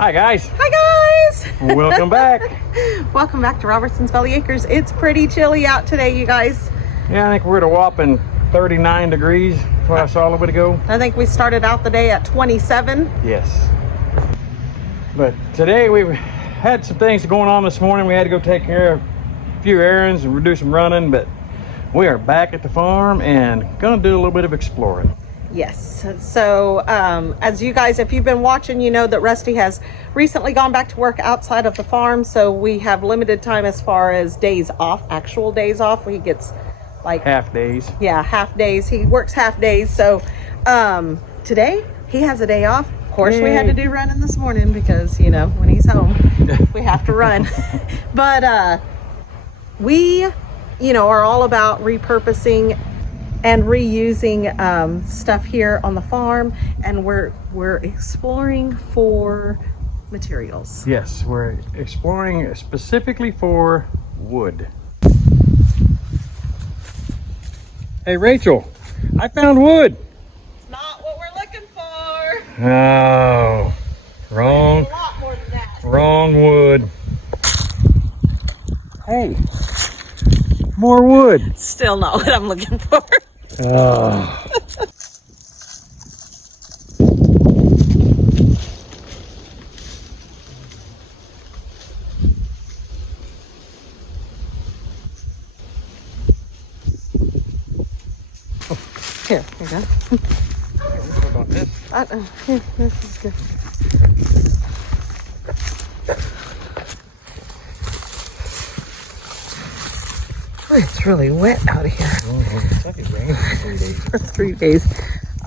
Hi guys. Hi guys. Welcome back. Welcome back to Robertson's Valley Acres. It's pretty chilly out today, you guys. Yeah, I think we're at a whopping 39 degrees before I saw a little bit ago. I think we started out the day at 27. Yes. But today we had some things going on this morning. We had to go take care of a few errands and do some running, but we are back at the farm and gonna do a little bit of exploring. Yes. So as you guys, if you've been watching, you know that Rusty has recently gone back to work outside of the farm. So we have limited time as far as days off, actual days off. He gets like half days. Yeah, half days. He works half days. So today he has a day off. Of course, we had to do running this morning because, you know, when he's home, we have to run. But we, you know, are all about repurposing and reusing stuff here on the farm, and we're exploring for materials. Yes, we're exploring specifically for wood. Hey Rachel, I found wood. It's not what we're looking for. Oh, wrong. A lot more than that. Wrong wood. Hey, more wood. Still not what I'm looking for. Oh. Here you go. What about this? Here, this is good. Oh, it's really wet out here. It's like it rained for 3 days. For 3 days.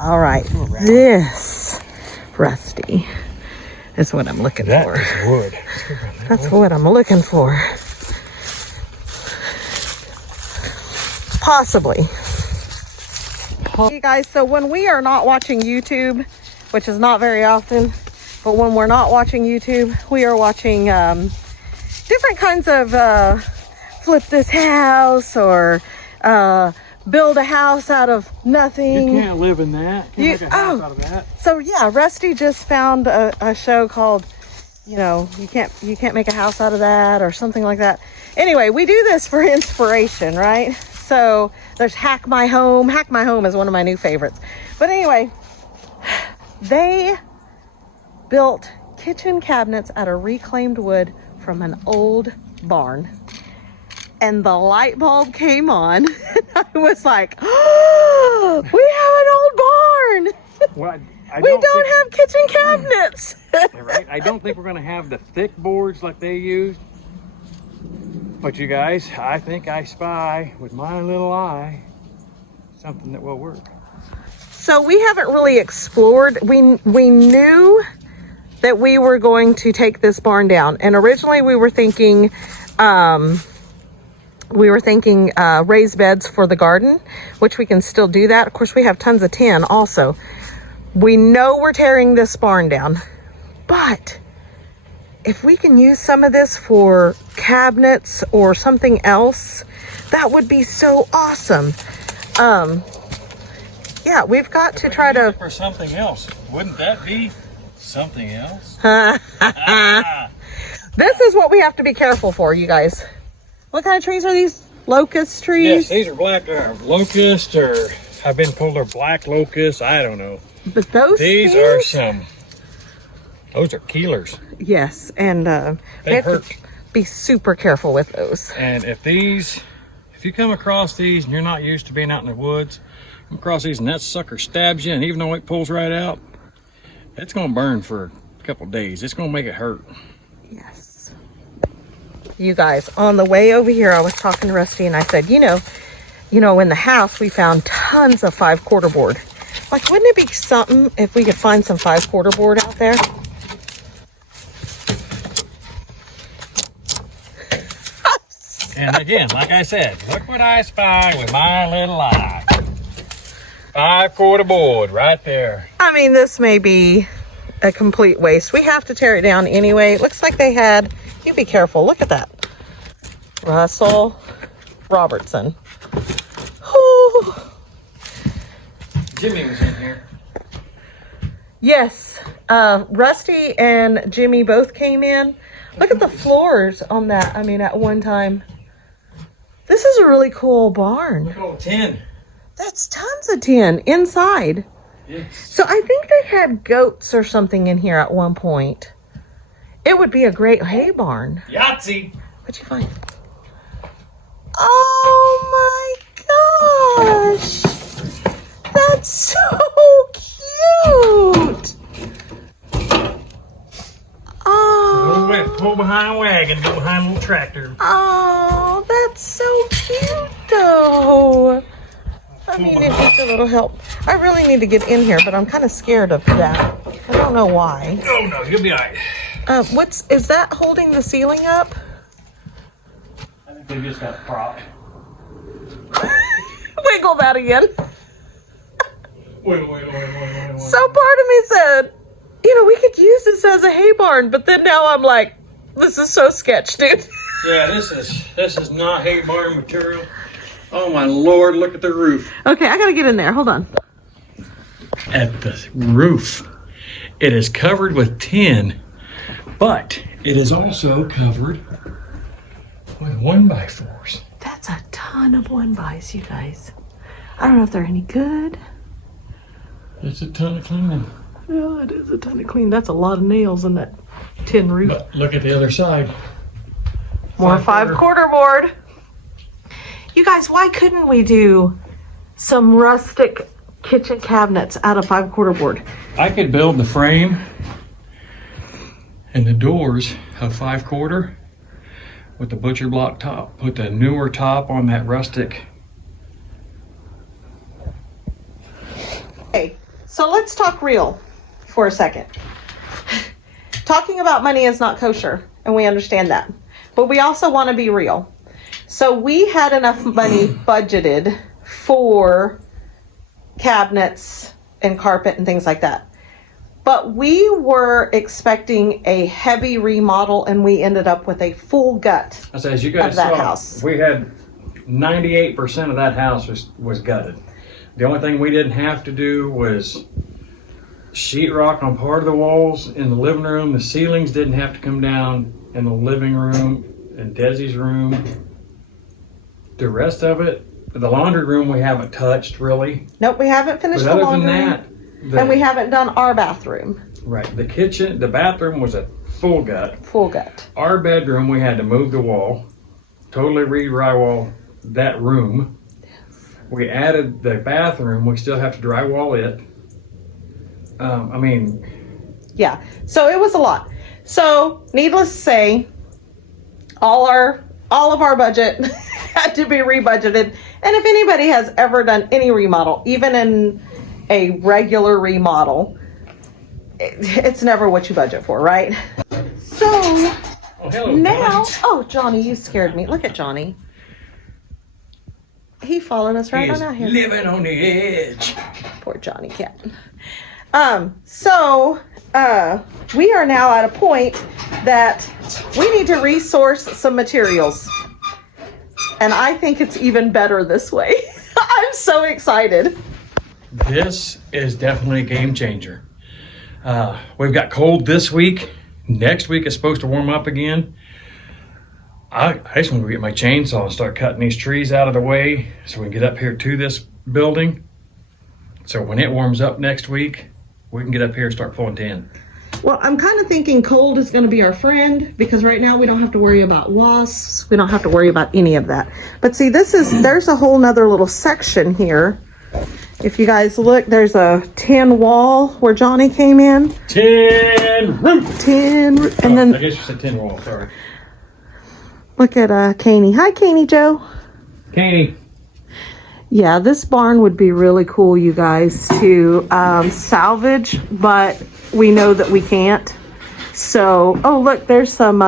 All right, this Rusty is what I'm looking for. That is wood. That's what I'm looking for. Possibly. Hey guys, so when we are not watching YouTube, which is not very often, but when we're not watching YouTube, we are watching different kinds of flip this house or build a house out of nothing. You can't live in that. Can't make a house out of that. So yeah, Rusty just found a show called, you know, you can't make a house out of that or something like that. Anyway, we do this for inspiration, right? So there's Hack My Home. Hack My Home is one of my new favorites. But anyway, they built kitchen cabinets out of reclaimed wood from an old barn. And the light bulb came on. And I was like, oh, we have an old barn. Well, we don't have kitchen cabinets. Right? I don't think we're going to have the thick boards like they used. But you guys, I think I spy with my little eye something that will work. So we haven't really explored. We knew that we were going to take this barn down. And originally we were thinking raised beds for the garden, which we can still do that. Of course, we have tons of tin also. We know we're tearing this barn down, but if we can use some of this for cabinets or something else, that would be so awesome. Yeah, we've got to try to... For something else. Wouldn't that be something else? This is what we have to be careful for, you guys. What kind of trees are these? Locust trees? Yes, these are black locust, or I've been told they're black locust. I don't know. But these are some... Those are keelers. Yes, and they hurt. To be super careful with those. And if you come across these and you're not used to being out in the woods, come across these and that sucker stabs you, and even though it pulls right out, it's gonna burn for a couple days. It's gonna make it hurt. Yes. You guys, on the way over here, I was talking to Rusty and I said, you know, in the house we found tons of 5/4 board. Like, wouldn't it be something if we could find some 5/4 board out there? And again, like I said, look what I spy with my little eye. 5/4 board right there. I mean, this may be a complete waste. We have to tear it down anyway. It looks like they had, you be careful, look at that. Robertson. Whew. Jimmy was in here. Yes. Rusty and Jimmy both came in. Look at the floors on that. I mean, at one time. This is a really cool barn. Look at all the tin. That's tons of tin inside. Yes. So I think they had goats or something in here at one point. It would be a great hay barn. Yahtzee. What'd you find? Oh my gosh. That's so cute. Oh. Pull behind wagon, go behind a little tractor. Oh, that's so cute though. I mean, it needs a little help. I really need to get in here, but I'm kind of scared of that. I don't know why. Oh no, you'll be all right. Is that holding the ceiling up? I think they just got propped. Wiggle that again. Wait. So part of me said, you know, we could use this as a hay barn, but then now I'm like, this is so sketch, dude. Yeah, this is not hay barn material. Oh my Lord, look at the roof. Okay, I gotta get in there. Hold on. At the roof, it is covered with tin, but it is also covered with 1x4s. That's a ton of 1x, you guys. I don't know if they're any good. It's a ton of cleaning. Yeah, it is a ton of clean. That's a lot of nails in that tin roof. But look at the other side. More 5/4 board. You guys, why couldn't we do some rustic kitchen cabinets out of 5/4 board? I could build the frame and the doors of 5/4 with the butcher block top. Put the newer top on that rustic. Okay, so let's talk real for a second. Talking about money is not kosher, and we understand that. But we also want to be real. So we had enough money budgeted for cabinets and carpet and things like that. But we were expecting a heavy remodel, and we ended up with a full gut I say, as you guys of that saw, house. we had 98% of that house was gutted. The only thing we didn't have to do was sheetrock on part of the walls in the living room. The ceilings didn't have to come down in the living room and Desi's room. The rest of it, the laundry room we haven't touched really. Nope, we haven't finished But the other laundry than room, that, and we haven't done our bathroom. right, the kitchen, the bathroom was a full gut. Full gut. Our bedroom, we had to move the wall, totally re-drywall that room. We added the bathroom, we still have to drywall it. I mean, Yeah, so it was a lot. So needless to say, all of our budget had to be rebudgeted. And if anybody has ever done any remodel, even in a regular remodel, it's never what you budget for, right? So oh, hello, now, Johnny. oh, Johnny, you scared me. Look at Johnny. He followed us right He is on out here. living on the edge. Poor Johnny cat. We are now at a point that we need to resource some materials. And I think it's even better this way. I'm so excited. This is definitely a game changer. We've got cold this week. Next week it's supposed to warm up again. I just want to get my chainsaw and start cutting these trees out of the way so we can get up here to this building. So when it warms up next week, we can get up here and start pulling tin. Well, I'm kind of thinking cold is going to be our friend, because right now we don't have to worry about wasps. We don't have to worry about any of that. But see, there's a whole nother little section here. If you guys look, there's a tin wall where Johnny came in. Tin roof. And then I guess you said tin wall, sorry. look at Caney. Hi, Caney Joe. Caney. Yeah, this barn would be really cool, you guys, to salvage, but we know that we can't. So, oh look, there's some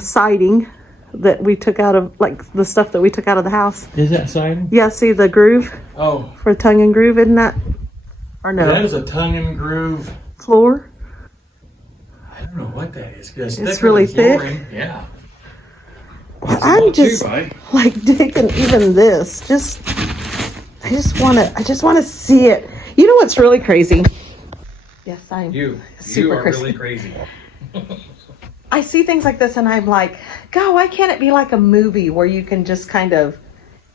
siding that we took out of, like the stuff that we took out of the house. Is that siding? Yeah, see the groove Oh, for tongue and groove, isn't that? Or no? that is a tongue and groove. Floor? I don't know what that is. It's It's really thick. flooring. Yeah. I'm just like digging even this. I just want to see it. You know what's really crazy? Yes, I'm You super are crazy. really crazy. I see things like this and I'm like, God, why can't it be like a movie where you can just kind of,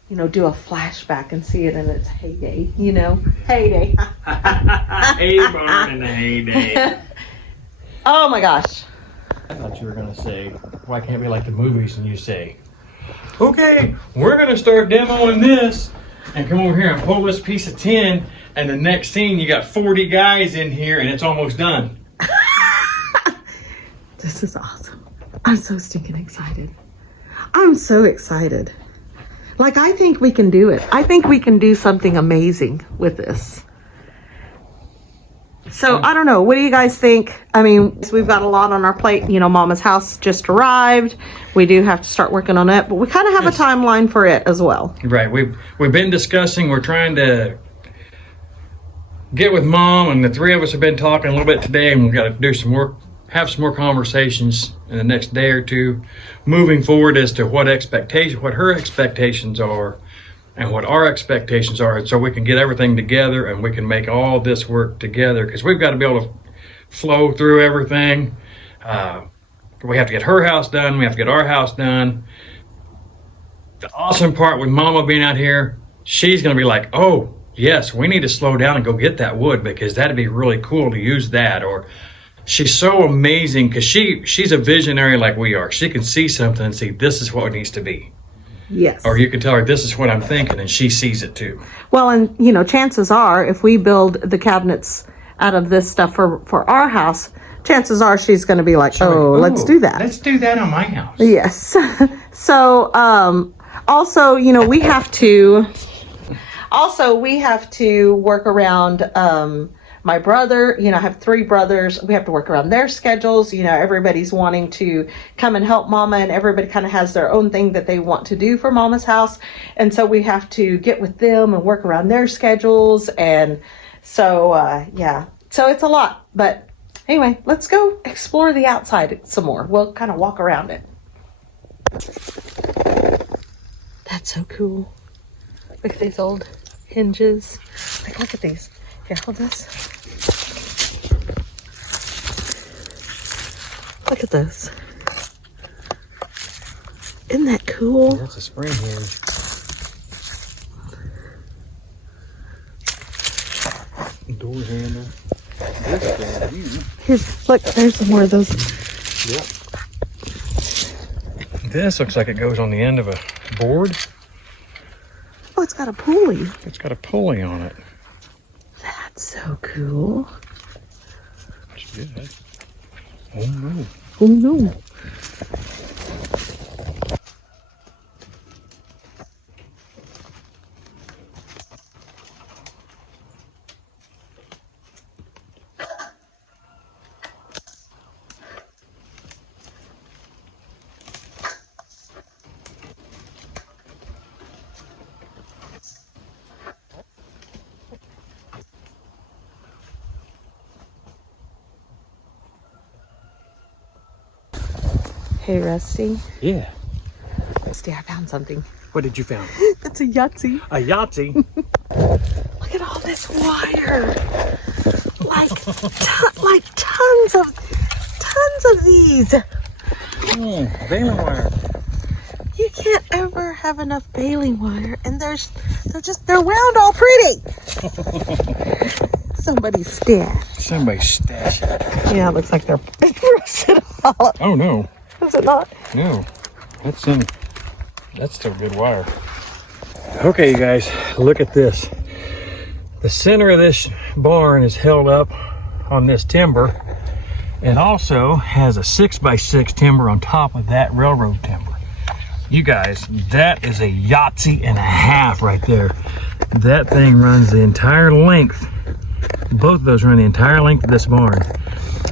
you know, do a flashback and see it in its heyday, you know? Heyday. Hey, barn in the heyday. Oh my gosh. I thought you were going to say, why can't it be like the movies? And you say, okay, we're going to start demoing this and come over here and pull this piece of tin. And the next scene, you got 40 guys in here and it's almost done. This is awesome. I'm so stinking excited. I'm so excited. Like, I think we can do it. I think we can do something amazing with this. So, I don't know. What do you guys think? I mean, we've got a lot on our plate. You know, Mama's house just arrived. We do have to start working on it, but we kind of have a timeline for it as well. Right. We've been discussing. We're trying to get with Mom, and the three of us have been talking a little bit today, and we've got to do some work, have some more conversations in the next day or two, moving forward as to what her expectations are, and what our expectations are, and so we can get everything together and we can make all this work together, because we've got to be able to flow through everything. We have to get her house done. We have to get our house done. The awesome part with Mama being out here, she's going to be like, oh, yes, we need to slow down and go get that wood because that'd be really cool to use that. Or she's so amazing because she's a visionary like we are. She can see something and see this is what it needs to be. Yes. Or you can tell her this is what I'm thinking and she sees it too. Well, and you know, chances are if we build the cabinets out of this stuff for our house, chances are she's going to be like, oh, let's do that. Let's do that on my house. Yes. So, also, you know, we have to work around, my brother, you know, I have 3 brothers. We have to work around their schedules. You know, everybody's wanting to come and help Mama, and everybody kind of has their own thing that they want to do for Mama's house. And so we have to get with them and work around their schedules. And so, yeah, so it's a lot. But anyway, let's go explore the outside some more. We'll kind of walk around it. That's so cool. Look at these old hinges. Like, look at these. Here, hold this. Look at this. Isn't that cool? That's a spring hinge. Door handle. Here's, look, there's more of those. Yep. This looks like it goes on the end of a board. Oh, it's got a pulley. It's got a pulley on it. That's so cool. Good. Oh no. Oh no. Hey, Rusty. Yeah. Rusty, I found something. What did you find? It's a Yahtzee. A Yahtzee. Look at all this wire. Like tons of these. Baling wire. You can't ever have enough baling wire, and they're round all pretty. Somebody's stash. Somebody stashed it. Yeah, it looks like they're rusted all. Oh no. Is it not? No. That's still good wire. Okay, you guys, look at this. The center of this barn is held up on this timber, and also has a 6x6 timber on top of that railroad timber. You guys, that is a Yahtzee and a half right there. That thing runs the entire length. Both of those run the entire length of this barn.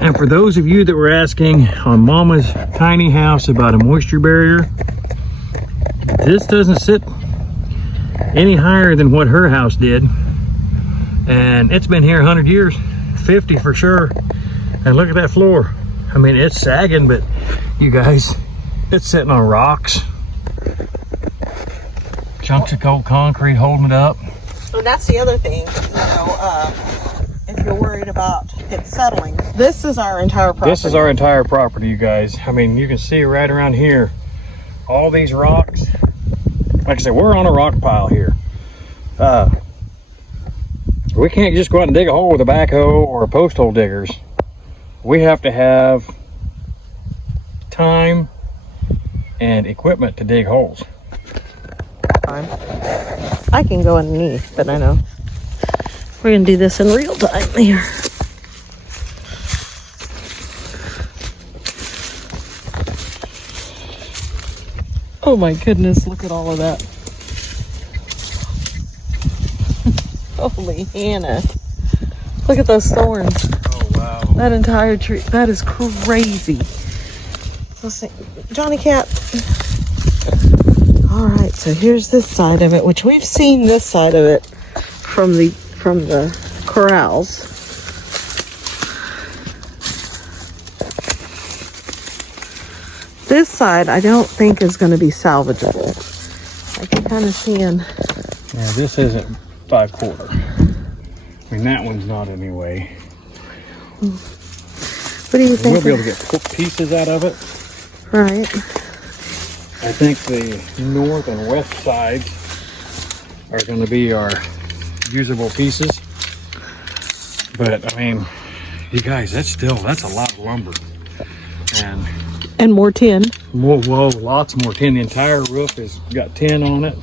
And for those of you that were asking on Mama's tiny house about a moisture barrier, this doesn't sit any higher than what her house did. And it's been here 100 years, 50 for sure. And look at that floor. I mean, it's sagging, but you guys, it's sitting on rocks. Chunks of cold concrete holding it up. And that's the other thing, if you're worried about it settling. This is our entire property. This is our entire property, you guys. I mean, you can see right around here, all these rocks. Like I said, we're on a rock pile here. We can't just go out and dig a hole with a backhoe or a post hole diggers. We have to have time and equipment to dig holes. I can go underneath, but I know we're gonna do this in real time here. Oh my goodness, look at all of that. Holy Hannah. Look at those thorns. Oh wow. That entire tree, that is crazy. Let's see, Johnny Cat. All right, so here's this side of it, which we've seen this side of it from the corrals. This side I don't think is going to be salvageable. I can kind of see in. Yeah, this isn't 5/4. I mean, that one's not anyway. What do you think? We'll be able to get pieces out of it. Right. I think the north and west sides are going to be our usable pieces. But I mean, you guys, that's a lot of lumber. And more tin. Whoa, lots more tin. The entire roof has got tin on it.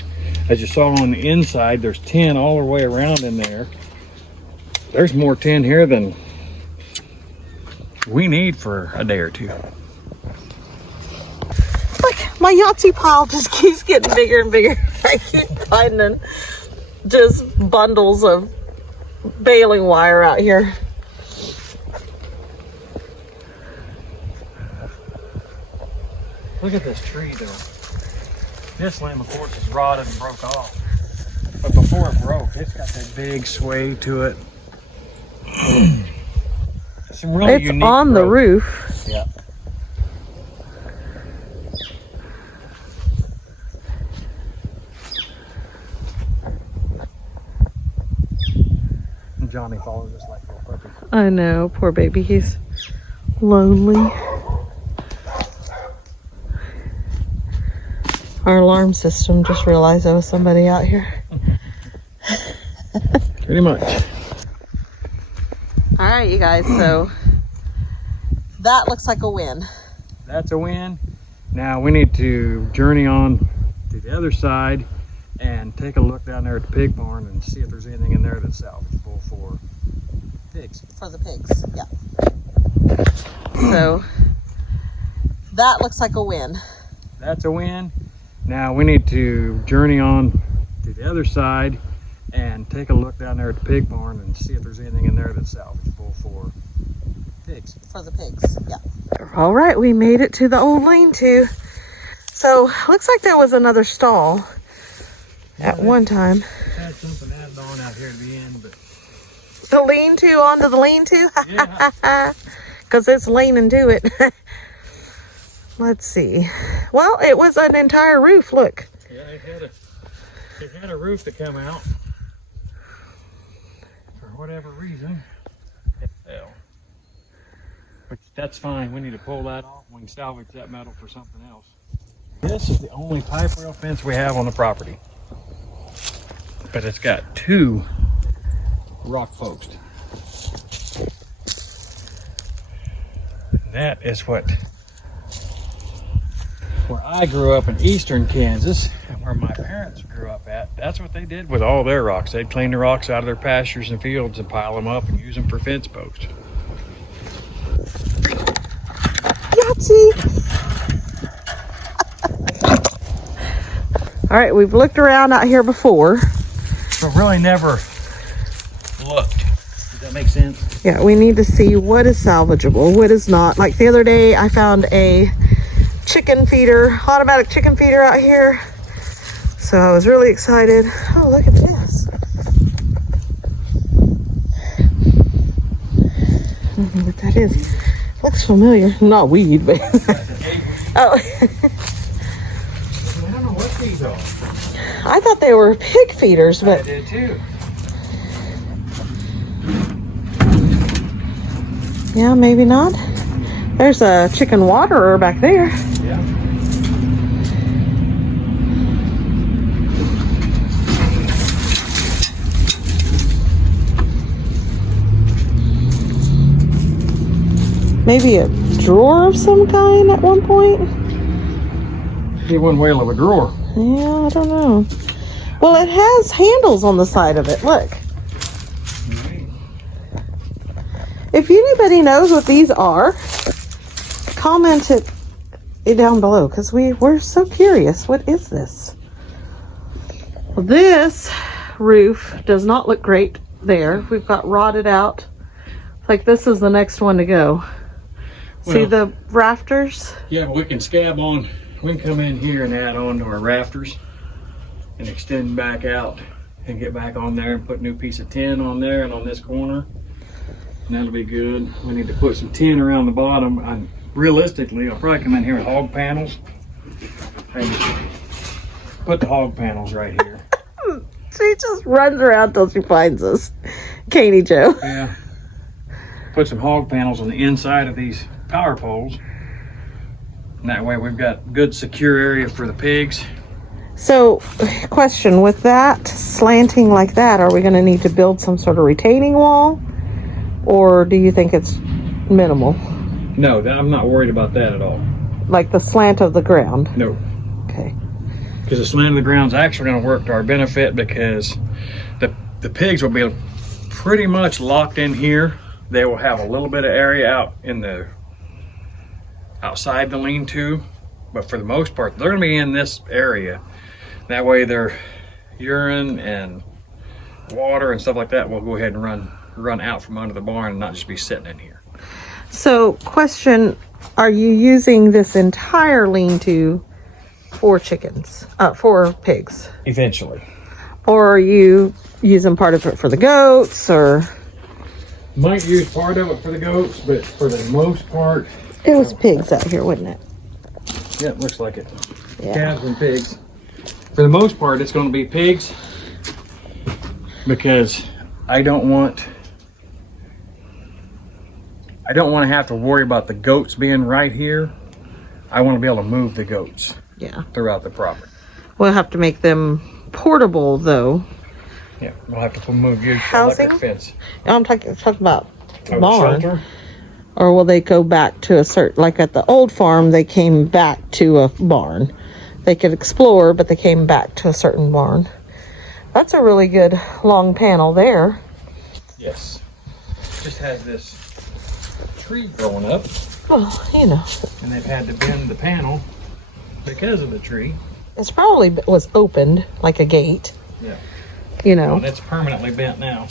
As you saw on the inside, there's tin all the way around in there. There's more tin here than we need for a day or two. Like, my Yahtzee pile just keeps getting bigger and bigger. I keep finding just bundles of baling wire out here. Look at this tree though. This limb of course is rotted and broke off. But before it broke, it's got that big sway to it. Some really It's unique on the growth. roof. Yeah. Johnny follows us like a little puppy. I know, poor baby, he's lonely. Our alarm system just realized there was somebody out here. Pretty much. All right, you guys, so that looks like a win. That's a win. Now we need to journey on to the other side and take a look down there at the pig barn and see if there's anything in there that's salvageable for pigs. For the pigs, yeah. So that looks like a win. That's a win. Now we need to journey on to the other side and take a look down there at the pig barn and see if there's anything in there that's salvageable for pigs. For the pigs, yeah. All right, we made it to the old lean-to. So looks like there was another stall at one time. Had something added on out here at the end, but The lean-to onto the lean-to? yeah. Because it's leaning to it. Let's see. Well, it was an entire roof, look. Yeah, it had a roof to come out. For whatever reason, it fell. Which, that's fine. We need to pull that off. We can salvage that metal for something else. This is the only pipe rail fence we have on the property. But it's got 2 rock posts. That is where I grew up in eastern Kansas, and where my parents grew up at. That's what they did with all their rocks. They'd clean the rocks out of their pastures and fields and pile them up and use them for fence posts. Yahtzee! All right, we've looked around out here before. But really never looked. Does that make sense? Yeah, we need to see what is salvageable, what is not. Like the other day, I found a chicken feeder, automatic chicken feeder out here. So I was really excited. Oh, look at this. I don't know what that is. Looks familiar. Not weed, but oh. I don't know what these are. I thought they were pig feeders, I but did too. Yeah, maybe not. There's a chicken waterer back there. Yeah. Maybe a drawer of some kind at one point. Be one whale of a drawer. Yeah, I don't know. Well, it has handles on the side of it. Look. If anybody knows what these are, comment it down below because we're so curious. What is this? Well, this roof does not look great there. We've got rotted out. Like this is the next one to go. See Well, the rafters? Yeah, but we can scab on. We can come in here and add on to our rafters and extend back out and get back on there and put a new piece of tin on there and on this corner. And that'll be good. We need to put some tin around the bottom. Realistically, I'll probably come in here with hog panels and put the hog panels right here. She just runs around till she finds us. Katie Joe. Yeah. Put some hog panels on the inside of these power poles. And that way we've got good secure area for the pigs. So, question, with that slanting like that, are we going to need to build some sort of retaining wall? Or do you think it's minimal? No, I'm not worried about that at all. Like the slant of the ground? No. Okay. Because the slant of the ground is actually going to work to our benefit because the pigs will be pretty much locked in here. They will have a little bit of area out in the outside the lean-to, but for the most part they're going to be in this area. That way their urine and water and stuff like that will go ahead and run out from under the barn and not just be sitting in here. So, question, are you using this entire lean-to for chickens, for pigs? Eventually. Or are you using part of it for the goats, or? Might use part of it for the goats, but for the most part... It was pigs out here, wasn't it? Yeah, it looks like it. Yeah. Calves and pigs. For the most part, it's going to be pigs because I don't want to have to worry about the goats being right here. I want to be able to move the goats throughout the property. We'll have to make them portable, though. Yeah, we'll have to move your Housing? electric fence. I'm talking about Oh, barn. shelter? Or will they go back to a certain, like at the old farm, they came back to a barn. They could explore, but they came back to a certain barn. That's a really good long panel there. Yes. Just has this tree growing up. Well, you know. And they've had to bend the panel because of the tree. It's probably was opened like a gate. Yeah. You know. Well, it's permanently bent now.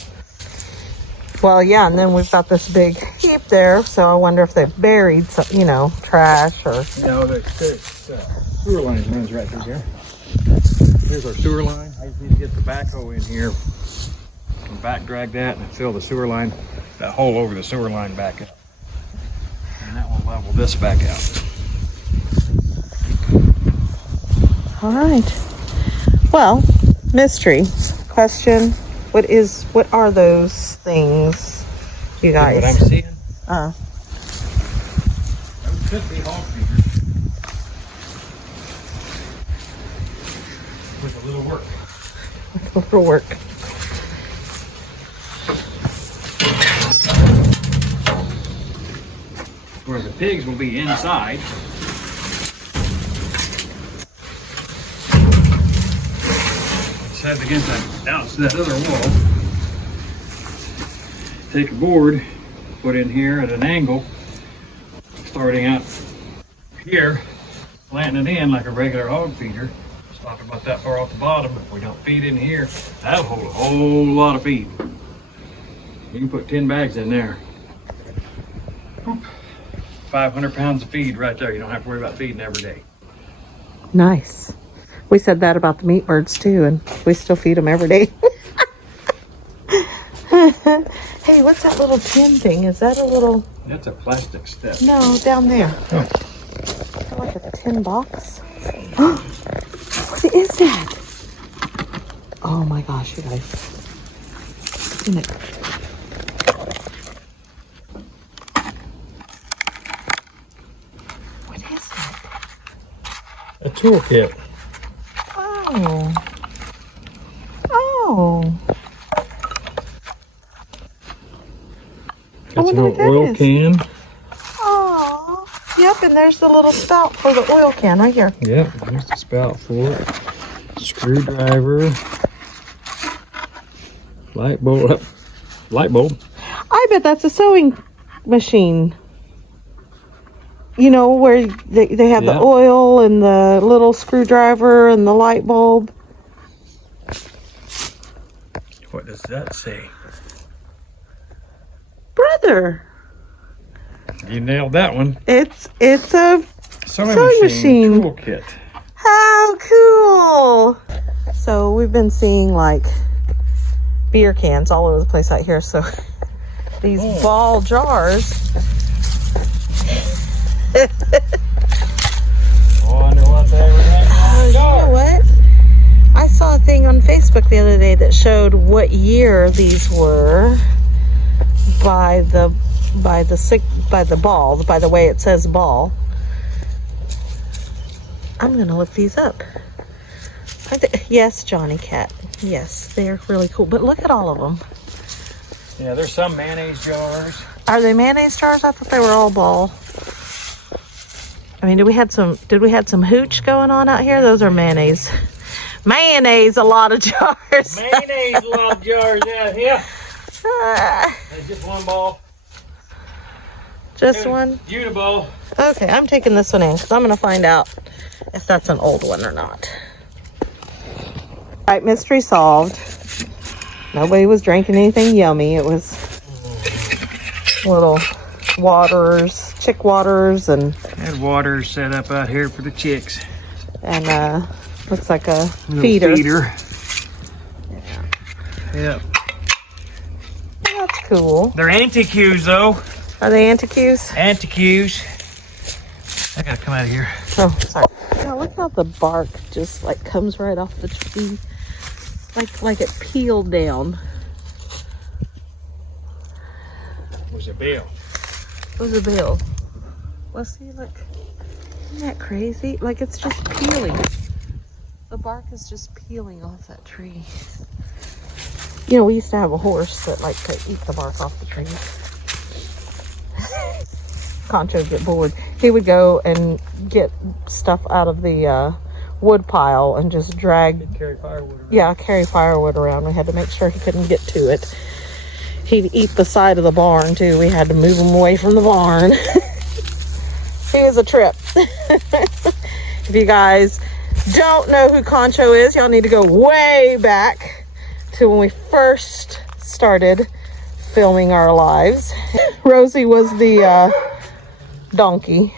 Well, yeah, and then we've got this big heap there, so I wonder if they've buried some, trash or... No, the sewer line runs right through here. Here's our sewer line. I just need to get the backhoe in here and back drag that and fill the sewer line, that hole over the sewer line back up. And that will level this back out. All right. Well, mystery question. What are those things, you guys? What I'm seeing? Those could be hog feeders. With a little work. With a little work. Where the pigs will be inside. Set against that other wall. Take a board, put in here at an angle, starting out here, planting it in like a regular hog feeder. It's not about that far off the bottom. If we don't feed in here, that'll hold a whole lot of feed. You can put 10 bags in there. 500 pounds of feed right there. You don't have to worry about feeding every day. Nice. We said that about the meat birds too, and we still feed them every day. Hey, what's that little tin thing? Is that a little... That's a plastic step. No, down there. Oh. Like a tin box. What is that? Oh my gosh, you guys. Isn't it? toolkit. Oh. Oh. Got some oil can. Oh. Yep, and there's the little spout for the oil can right here. Yep, there's the spout for it. Screwdriver. Light bulb. Light bulb. I bet that's a sewing machine. You know, where they have the oil and the little screwdriver and the light bulb. What does that say? Brother. You nailed that one. It's a Sewing machine toolkit. How cool. So we've been seeing like beer cans all over the place out here. So these ball jars. I wonder what they were making. You know what? I saw a thing on Facebook the other day that showed what year these were by the ball, by the way it says ball. I'm gonna look these up. Yes, Johnny Cat. Yes, they're really cool. But look at all of them. Yeah, there's some mayonnaise jars. Are they mayonnaise jars? I thought they were all ball. I mean, did we had some hooch going on out here? Those are mayonnaise. Mayonnaise, a lot of jars. Mayonnaise, a lot of jars out here. There's just one ball. Just one? Uniball. Okay, I'm taking this one in because I'm going to find out if that's an old one or not. All right, mystery solved. Nobody was drinking anything yummy. It was little waters, chick waters, and Had water set up out here for the chicks. and looks like a Little feeder. Yeah. Yep. That's cool. They're anti-cues though. Are they anti-cues? Anti-cues. I gotta come out of here. Oh, sorry. Now look how the bark just like comes right off the tree, like it peeled down. Where's the bill? Where's the bill? Let's see. Look, isn't that crazy? Like it's just peeling. The bark is just peeling off that tree. You know, we used to have a horse that liked to eat the bark off the trees. Concho would get bored. He would go and get stuff out of the wood pile and just drag. Carry firewood around. Yeah, carry firewood around. We had to make sure he couldn't get to it. He'd eat the side of the barn too. We had to move him away from the barn. He was a trip. If you guys don't know who Concho is, y'all need to go way back to when we first started filming our lives. Rosie was the donkey.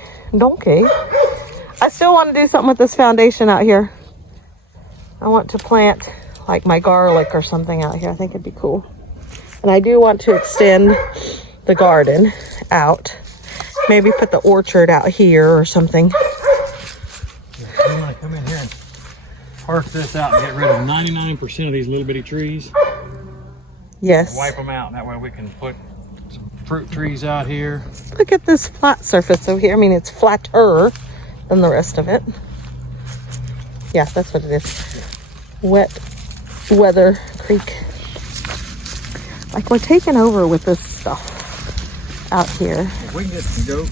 I still want to do something with this foundation out here. I want to plant like my garlic or something out here. I think it'd be cool. And I do want to extend the garden out. Maybe put the orchard out here or something. I'm gonna come in here and park this out and get rid of 99% of these little bitty trees. Yes. Wipe them out. That way we can put some fruit trees out here. Look at this flat surface over here. I mean, it's flatter than the rest of it. Yeah, that's what it is. Wet weather creek. Like we're taking over with this stuff out here. If we can get some goats.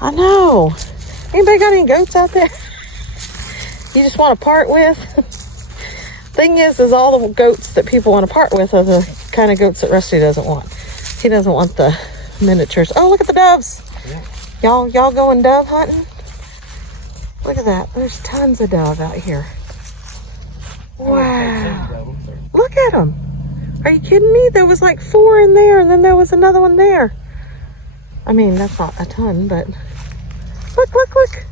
I know. Anybody got any goats out there? You just want to part with? Thing is all the goats that people want to part with are the kind of goats that Rusty doesn't want. He doesn't want the miniatures. Oh, look at the doves. Yeah. Y'all going dove hunting? Look at that. There's tons of dove out here. Wow. Look at them. Are you kidding me? There was like 4 in there, and then there was another one there. I mean, that's not a ton, but look.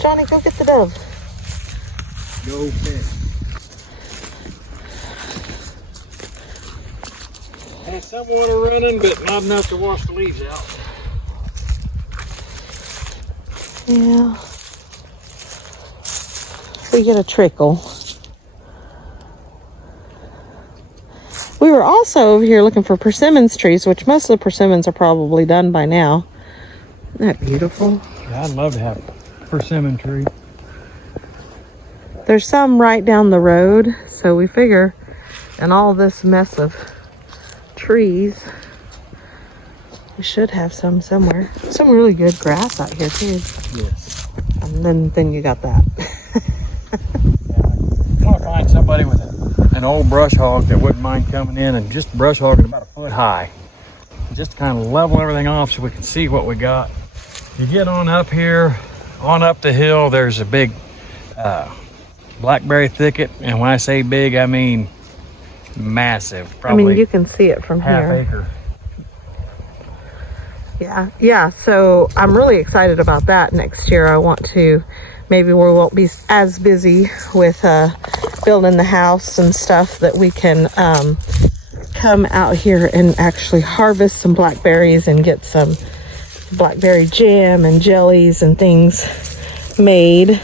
Johnny, go get the dove. Go fish. Had some water running, but not enough to wash the leaves out. Yeah. We get a trickle. We were also over here looking for persimmons trees, which most of the persimmons are probably done by now. Isn't that beautiful? Yeah, I'd love to have a persimmon tree. There's some right down the road, so we figure in all this mess of trees, we should have some somewhere. Some really good grass out here too. Yes. And then you got that. I want to find somebody with an old brush hog that wouldn't mind coming in and just brush hogging about a foot high. Just to kind of level everything off so we can see what we got. You get on up here, on up the hill, there's a big blackberry thicket. And when I say big, I mean massive. Probably, I mean, you can see it from half here. acre. Yeah, so I'm really excited about that next year. I want to, maybe we won't be as busy with building the house and stuff, that we can come out here and actually harvest some blackberries and get some blackberry jam and jellies and things made.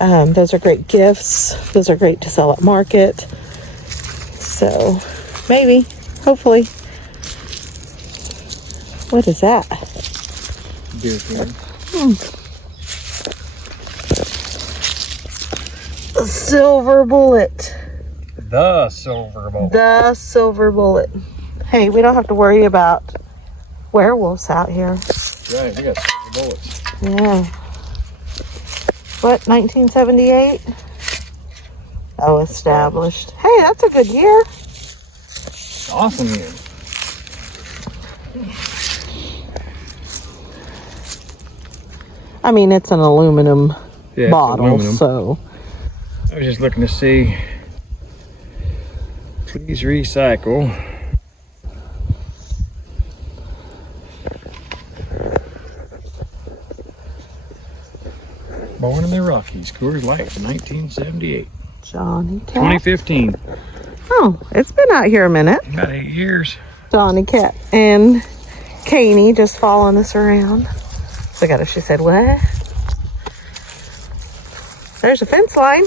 Those are great gifts. Those are great to sell at market. So maybe, hopefully. What is that? Deer king. A silver bullet. The silver bullet. The silver bullet. Hey, we don't have to worry about werewolves out here. Right, we got silver bullets. Yeah. What, 1978? Oh, established. Hey, that's a good year. Awesome year. I mean, it's an aluminum Yeah, it's bottle, aluminum. so. I was just looking to see. Please recycle. Born in the Rockies, Coors Light, 1978. Johnny Cat. 2015. Oh, it's been out here a minute. About 8 years. Johnny Cat and Caney just following us around. Look at her. She said, what? There's a fence line.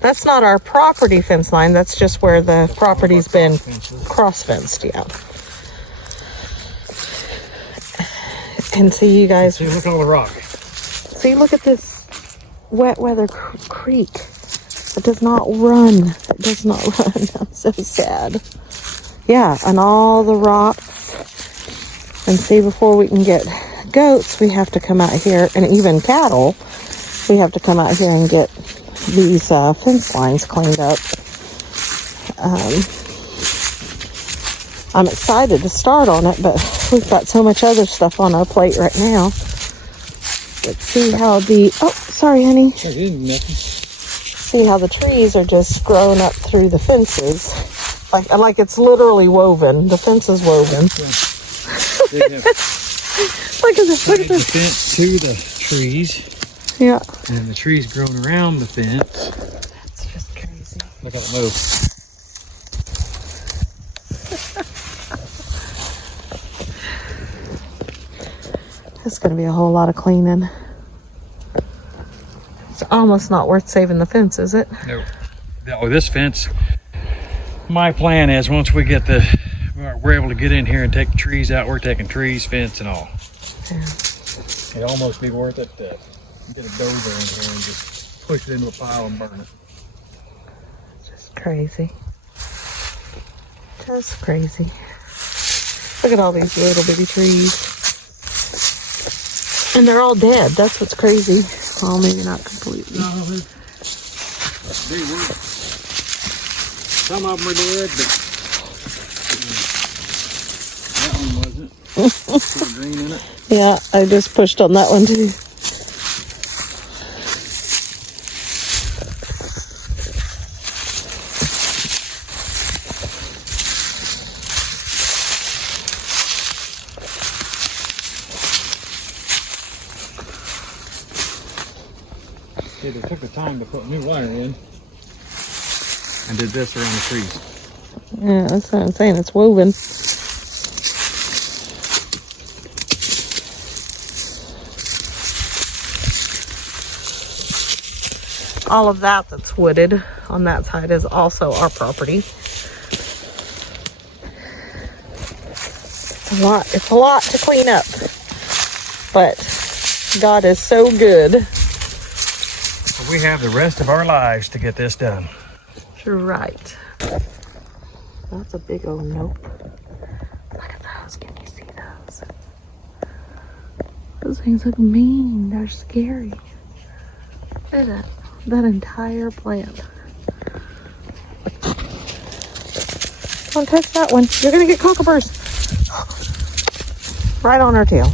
That's not our property fence line. That's just where the property's been cross-fenced, yeah. And see, you guys. See, look at all the rock. See, look at this wet weather creek. It does not run. It does not run. I'm so sad. Yeah, and all the rocks. And see, before we can get goats, we have to come out here, and even cattle, we have to come out here and get these fence lines cleaned up. I'm excited to start on it, but we've got so much other stuff on our plate right now. Let's see how the, oh, sorry, honey. See how the trees are just growing up through the fences. Like it's literally woven. The fence is woven. Look at this, look at The this. fence to the trees. Yeah. And the trees growing around the fence. It's just crazy. Look how it moves. It's going to be a whole lot of cleaning. It's almost not worth saving the fence, is it? No. Oh, this fence. My plan is once we get we're able to get in here and take the trees out, we're taking trees, fence, and all. Yeah. It'd almost be worth it to get a dozer in here and just push it into a pile and burn it. Just crazy. Just crazy. Look at all these little bitty trees. And they're all dead. That's what's crazy. Well, maybe not completely. No, they were. Some of them were dead, but that one wasn't. See the green in it? Yeah, I just pushed on that one too. See, they took the time to put new wire in and did this around the trees. Yeah, that's what I'm saying. It's woven. All of that's wooded on that side is also our property. It's a lot to clean up. But God is so good. We have the rest of our lives to get this done. Right. That's a big old nope. Look at those. Can you see those? Those things look mean. They're scary. Look at that entire plant. Don't touch that one. You're gonna get cockroaches. Right on her tail.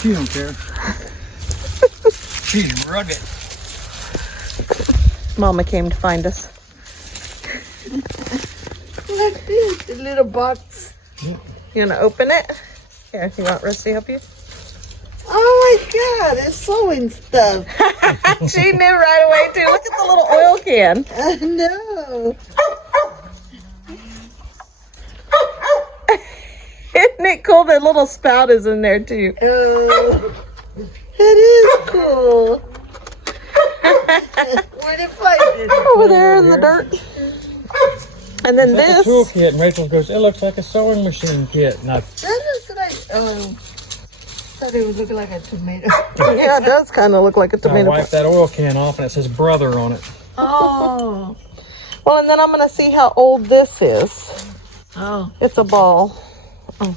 She don't care. She's rugged. Mama came to find us. Like this, the little box. You wanna open it? Here, you want Rusty to help you? Oh my God, it's sewing stuff. She knew right away too. Look at the little oil can. I know. Isn't it cool? The little spout is in there too. It is cool. Where did you find it? Over there in the dirt. And then It's like a this. tool kit, and Rachel goes, it looks like a sewing machine kit. And I, That looks like, thought it was looking like a tomato. Yeah, it does kind of look like a I tomato. wiped that oil can off, and it says brother on it. Oh. Well, and then I'm going to see how old this is. Oh. It's a ball. Oh,